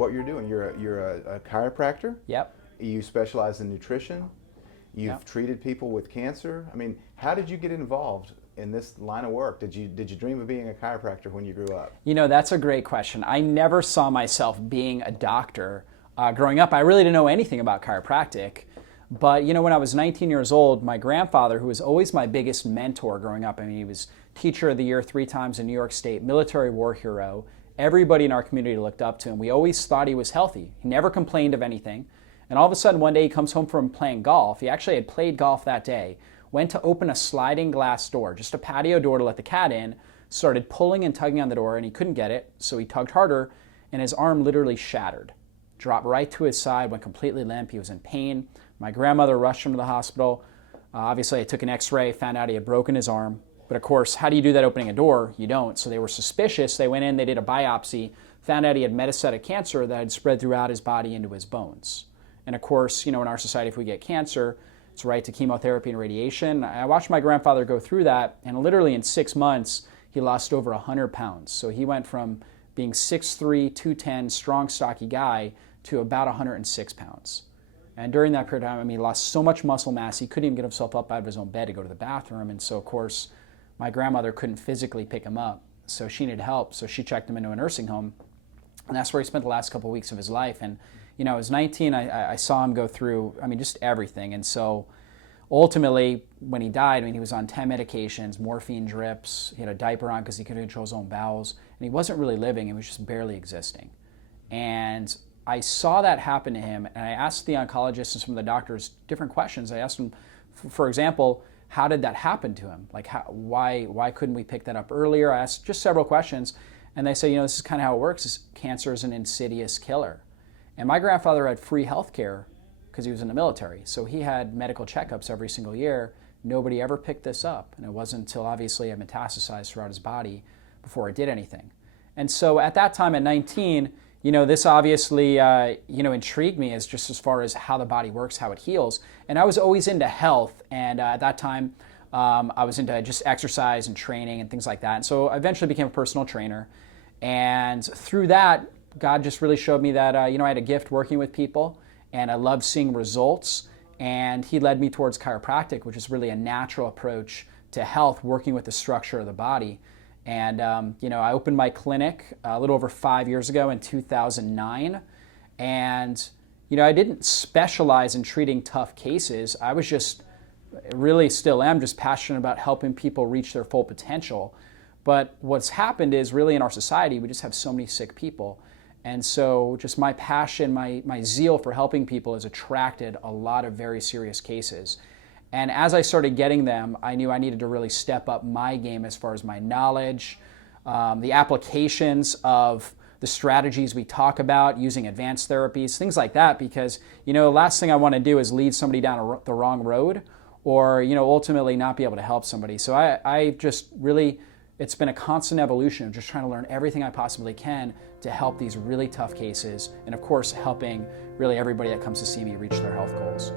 what you're doing. You're a chiropractor. Yep. You specialize in nutrition. You've Yep. treated people with cancer. I mean, how did you get involved in this line of work? Did you dream of being a chiropractor when you grew up? You know, that's a great question. I never saw myself being a doctor. Growing up, I really didn't know anything about chiropractic. But, you know, when I was 19 years old, my grandfather, who was always my biggest mentor growing up, I mean, he was Teacher of the Year 3 times in New York State, military war hero. Everybody in our community looked up to him. We always thought he was healthy. He never complained of anything. And all of a sudden, one day he comes home from playing golf. He actually had played golf that day, went to open a sliding glass door, just a patio door to let the cat in, started pulling and tugging on the door, and he couldn't get it, so he tugged harder, and his arm literally shattered. Dropped right to his side, went completely limp. He was in pain. My grandmother rushed him to the hospital. Obviously, I took an x-ray, found out he had broken his arm. But of course, how do you do that opening a door? You don't. So they were suspicious. They went in, they did a biopsy, found out he had metastatic cancer that had spread throughout his body into his bones. And of course, you know, in our society, if we get cancer, it's right to chemotherapy and radiation. I watched my grandfather go through that, and literally in 6 months, he lost over 100 pounds. So he went from being 6'3", 210, strong, stocky guy to about 106 pounds. And during that period of time, I mean, he lost so much muscle mass, he couldn't even get himself up out of his own bed to go to the bathroom. And so, of course, my grandmother couldn't physically pick him up. So she needed help. So she checked him into a nursing home. And that's where he spent the last couple of weeks of his life. And, you know, I was 19, I saw him go through, I mean, just everything. And so ultimately, when he died, I mean, he was on 10 medications, morphine drips, he had a diaper on because he couldn't control his own bowels. And he wasn't really living, he was just barely existing. And I saw that happen to him, and I asked the oncologist and some of the doctors different questions. I asked them, for example, how did that happen to him? Like, why couldn't we pick that up earlier? I asked just several questions, and they say, you know, this is kind of how it works. Cancer is an insidious killer. And my grandfather had free health care because he was in the military. So he had medical checkups every single year. Nobody ever picked this up. And it wasn't until obviously it metastasized throughout his body before it did anything. And so at that time at 19, you know, this obviously, you know, intrigued me as far as how the body works, how it heals. And I was always into health. And at that time, I was into just exercise and training and things like that. And so I eventually became a personal trainer. And through that, God just really showed me that, you know, I had a gift working with people and I loved seeing results. And he led me towards chiropractic, which is really a natural approach to health, working with the structure of the body. And, you know, I opened my clinic a little over 5 years ago in 2009. And, you know, I didn't specialize in treating tough cases. I was just, really still am, just passionate about helping people reach their full potential. But what's happened is really in our society, we just have so many sick people. And so just my passion, my zeal for helping people has attracted a lot of very serious cases. And as I started getting them, I knew I needed to really step up my game as far as my knowledge, the applications of the strategies we talk about, using advanced therapies, things like that, because, you know, the last thing I want to do is lead somebody down the wrong road or, you know, ultimately not be able to help somebody. So I just really, it's been a constant evolution of just trying to learn everything I possibly can to help these really tough cases, and of course, helping really everybody that comes to see me reach their health goals.